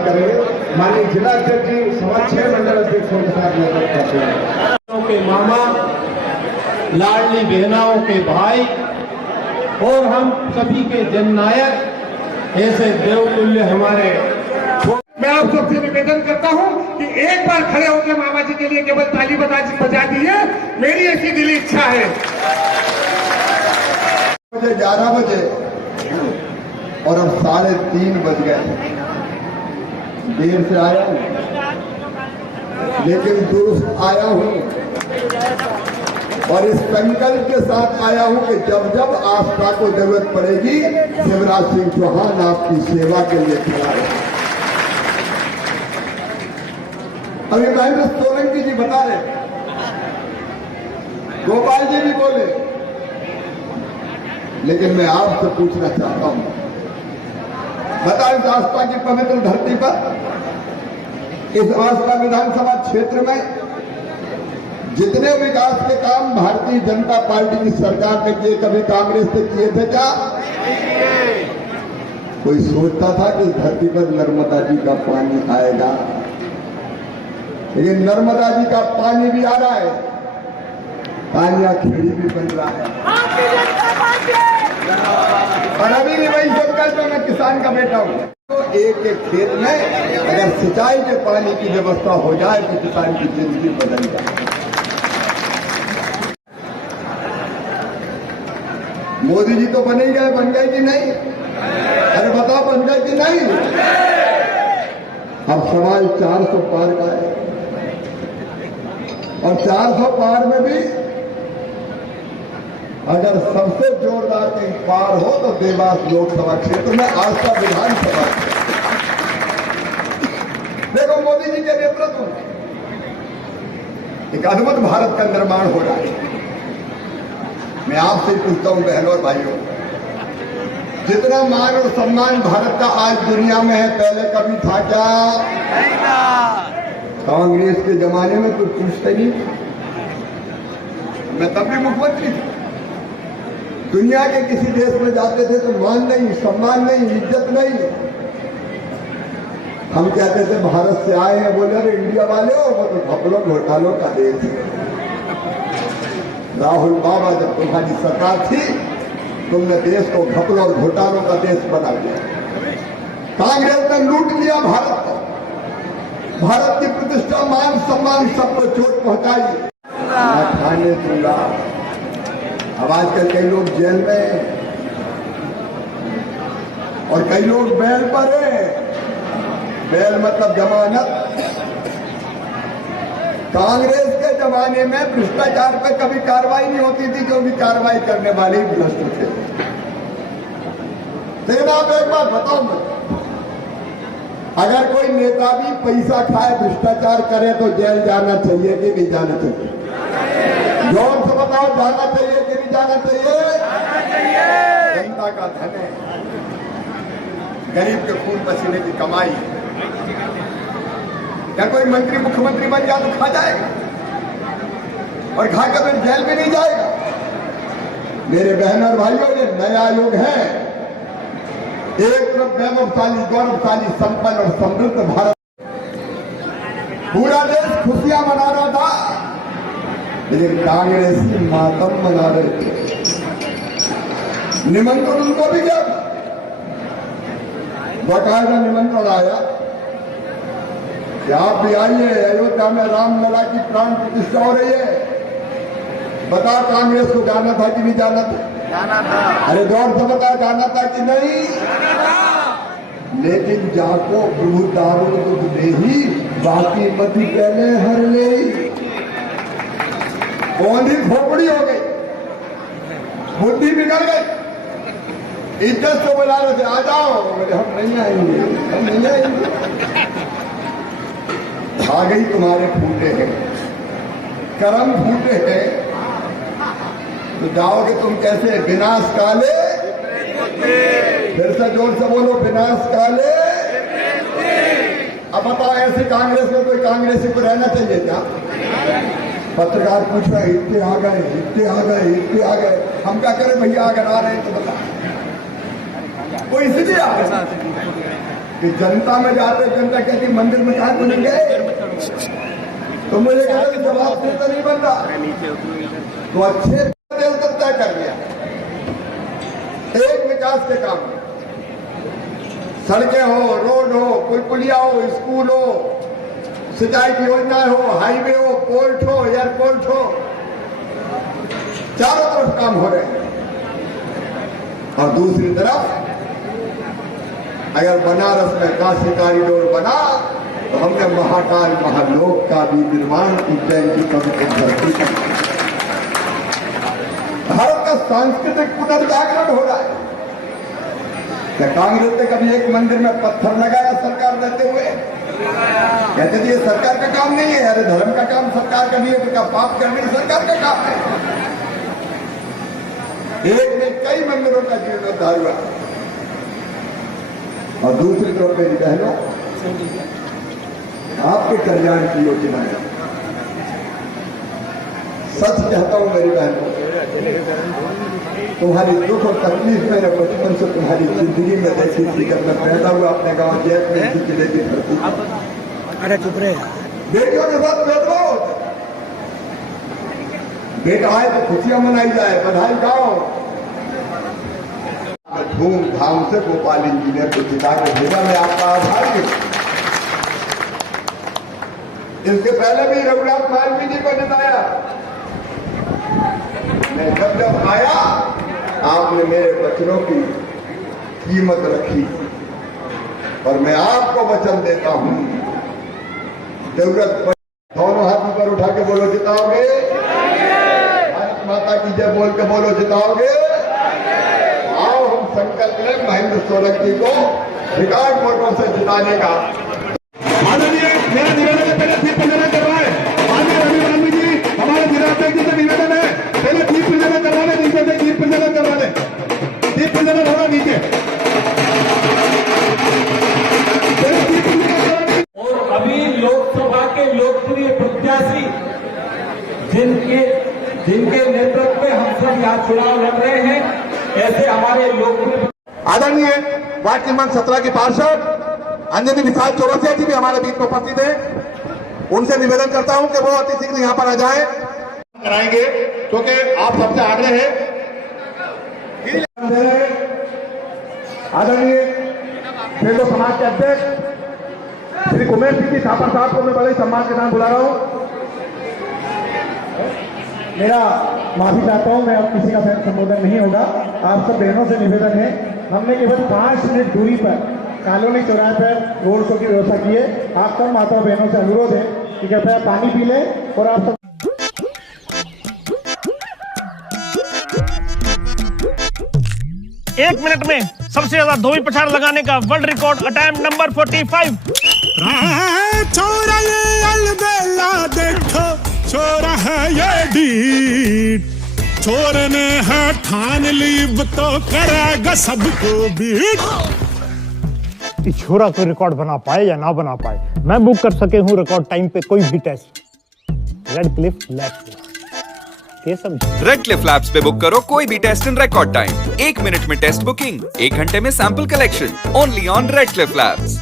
बात करेंगे। माननीय जिला अध्यक्ष जी, सवा 6 मंडल अध्यक्षों के साथ बैठक करते हैं। के मामा, लाडली बहनाओं के भाई और हम सभी के जननायक ऐसे देवतुल्य हमारे। मैं आप सबसे निवेदन करता हूं कि एक बार खड़े होकर मामा जी के लिए केवल ताली बजा दीजिए, मेरी ऐसी दिली इच्छा है। मुझे 11 बजे और अब 3:30 बज गए। देर से आया हूं लेकिन दुरुस्त आया हूं और इस संकल्प के साथ आया हूं कि जब जब आस्था को जरूरत पड़ेगी शिवराज सिंह चौहान आपकी सेवा के लिए खड़ा है। अभी महेंद्र सोलंकी जी बता रहे, गोपाल जी भी बोले, लेकिन मैं आपसे पूछना चाहता हूं, बताओ इस आस्था की पवित्र धरती पर, इस आस्था विधानसभा क्षेत्र में जितने विकास के काम भारतीय जनता पार्टी की सरकार ने किए, कभी कांग्रेस ने किए थे क्या? कोई सोचता था कि इस धरती पर नर्मदा जी का पानी आएगा? लेकिन नर्मदा जी का पानी भी आ रहा है, कालिया खेड़ी भी बन रहा है, और अभी भी वही संकल्प में मैं किसान का बेटा हूं। तो एक एक खेत में अगर सिंचाई के पानी की व्यवस्था हो जाए तो किसान की जिंदगी बदल जाए। मोदी जी तो बन ही गए, बन गए कि नहीं? अरे बताओ, बन गए कि नहीं? अब सवाल 400 पार का है, और 400 पार में भी अगर सबसे जोरदार कहीं पार हो तो देवास लोकसभा क्षेत्र में, आस्था विधानसभा। देखो, मोदी जी के नेतृत्व में एक अद्भुत भारत का निर्माण हो रहा है। मैं आपसे पूछता हूं बहनों और भाइयों, जितना मान और सम्मान भारत का आज दुनिया में है, पहले कभी था क्या? नहीं था। कांग्रेस के जमाने में कोई पूछते नहीं, मैं तब भी मुख्यमंत्री था। दुनिया के किसी देश में जाते थे तो मान नहीं, सम्मान नहीं, इज्जत नहीं। हम कहते थे भारत से आए हैं, बोले अरे इंडिया वाले हो, वो तो घपलों घोटालों का देश है। राहुल बाबा, जब तुम्हारी सरकार थी, तुमने देश को घपलों और घोटालों का देश बना दिया। कांग्रेस ने लूट लिया भारत को, भारत की प्रतिष्ठा, मान सम्मान सबको चोट पहुंचाई। मैं खाने दूंगा। अब आजकल कई लोग जेल में और कई लोग बेल पर है। बेल मतलब जमानत। कांग्रेस के जमाने में भ्रष्टाचार पे कभी कार्रवाई नहीं होती थी, क्योंकि कार्रवाई करने वाले ही भ्रष्ट थे। लेकिन आप एक बात बताओ, अगर कोई नेता भी पैसा खाए, भ्रष्टाचार करे तो जेल जाना चाहिए कि नहीं जाना चाहिए? जोर से बताओ, जाना चाहिए कि नहीं जाना चाहिए? जनता का धन है, गरीब के खून पसीने की कमाई। क्या कोई मंत्री मुख्यमंत्री बन जाए तो खा जाएगा, और खाकर फिर जेल में नहीं जाएगा? मेरे बहन और भाइयों, ये नया युग है। एक तरफ वैभवशाली, गौरवशाली, संपन्न और समृद्ध भारत, पूरा देश खुशियां मना रहा था, लेकिन कांग्रेसी मातम मना रहे थे। निमंत्रण उनको भी गया, बाकायदा निमंत्रण आया कि आप भी आइए, अयोध्या में रामलला की प्राण प्रतिष्ठा हो रही है। बताओ, कांग्रेस को जाना था कि नहीं जाना था? जाना था। अरे जोर से बताओ, जाना था कि नहीं? जाना था। लेकिन जाको प्रभु दारू दुख दे ही, बाकी मती पहले हर ले। कौन ही खोपड़ी हो गई, बुद्धि बिगड़ गई। इज्जत से बुला रहे थे, आ जाओ, बोले हम नहीं आएंगे, हम नहीं आएंगे। आ गई तुम्हारे फूटे हैं, कर्म फूटे हैं, तो जाओगे तुम कैसे? विनाश काले। फिर से जोर से बोलो, विनाश काले। अब बताओ, ऐसी कांग्रेस में कोई कांग्रेसी को रहना चाहिए क्या? पत्रकार पूछ रहे, इतने आ गए, इतने आ गए, इतने आ गए, हम क्या करें भैया? अगर आ रहे हैं तो बता, कोई इसलिए आ गए। कि जनता में जाते जनता कहती मंदिर में कहा घुस गए, तो मुझे कहते जवाब से तो नहीं बनता, तो अच्छे उत्तर तय कर दिया। एक विकास के काम में सड़कें हो, रोड हो, पुल पुलिया हो, स्कूल हो, सिंचाई की योजनाएं हो, हाईवे हो, पोर्ट हो, एयरपोर्ट हो, चारों तरफ काम हो रहे हैं। और दूसरी तरफ अगर बनारस में काशी कॉरिडोर बना तो हमने महाकाल महालोक का भी निर्माण उज्जैन की पवित्र धरती का। भारत का सांस्कृतिक पुनर्जागरण हो रहा है। क्या कांग्रेस ने कभी एक मंदिर में पत्थर लगाया सरकार रहते हुए? कहते थे ये सरकार का काम नहीं है, अरे धर्म का काम सरकार का नहीं है, तो क्या पाप करने सरकार का काम है? एक ने कई मंदिरों का जीर्णोद्धार हुआ। और दूसरी तरफ मेरी बहनों, आपके कल्याण की योजना है। सच कहता हूं मेरी बहनों, तुम्हारी दुख और तकलीफ मेरे बचपन से तुम्हारी जिंदगी में देखी थी। जब मैं पैदा हुआ अपने गांव जैत में इसी जिले की धरती, अरे चुप रहे, बेटियों के साथ भेदभाव होता है। बेटा आए तो खुशियां मनाई जाए, बधाई गाओ। धूमधाम से गोपाल इंजीनियर को जिता के भेजा, मैं आपका आभारी हूं। इसके पहले भी रघुनाथ मालवीय जी को जिताया। मैं जब आया आपने मेरे वचनों की कीमत रखी, और मैं आपको वचन देता हूं, जरूरत दोनों हाथ ऊपर उठा के बोलो जिताओगे। भारत माता की जय बोल के बोलो जिताओगे। आओ हम संकल्प लें महेंद्र सोलंकी को रिकॉर्ड वोटों से जिताने का। आदरणीय मेरा निवेदन है, पहले दीप प्रज्वलन करवाए। आदरणीय रवि गांधी जी, हमारे जिलाध्यक्ष जी से निवेदन है, पहले दीप प्रज्वलन करवाने, नीचे से दीप प्रज्वलन करवाने। दीप प्रज्वलन होगा नीचे, पहले दीप प्रज्वलन करवाने। और अभी लोकसभा के लोकप्रिय प्रत्याशी जिनके नेतृत्व में हम सब यहाँ चुनाव लड़ रहे हैं, ऐसे हमारे लोकप्रिय आदरणीय वार्ड क्रमांक 17 के पार्षद अंजनी विशाल चौरसिया जी भी हमारे बीच में उपस्थित हैं। उनसे निवेदन करता हूं कि वो अति शीघ्र यहां पर आ जाएं, कराएंगे, क्योंकि आप सबसे आग्रह है। आदरणीय फेलो समाज के अध्यक्ष श्री कुमेश सिंह जी थापर साहब को मैं बड़े सम्मान के साथ बुला रहा हूं। मेरा माफी चाहता हूं, मैं अब किसी का संबोधन नहीं होगा। आप सब बहनों से निवेदन है, हमने केवल 5 मिनट दूरी पर कॉलोनी चौराहे पर रोड शो की व्यवस्था की है। आप सब माता बहनों से अनुरोध है कि कृपया पानी पी लें और आप सब एक मिनट में सबसे ज्यादा धोबी पछाड़ लगाने का वर्ल्ड रिकॉर्ड अटेम्प्ट नंबर 45। छोरा ये अलबेला देखो, छोरा है ये डीट, छोर ने है ठान ली तो करेगा सबको बीट। छोरा कोई रिकॉर्ड बना पाए या ना बना पाए, मैं बुक कर सके हूँ रिकॉर्ड टाइम पे कोई भी टेस्ट। रेड क्लिफ लैब्स, ये समझे? रेड क्लिफ लैब्स पे बुक करो कोई भी test in record time. 1 minute में टेस्ट बुकिंग, 1 घंटे में sample collection. Only on Red Cliff labs.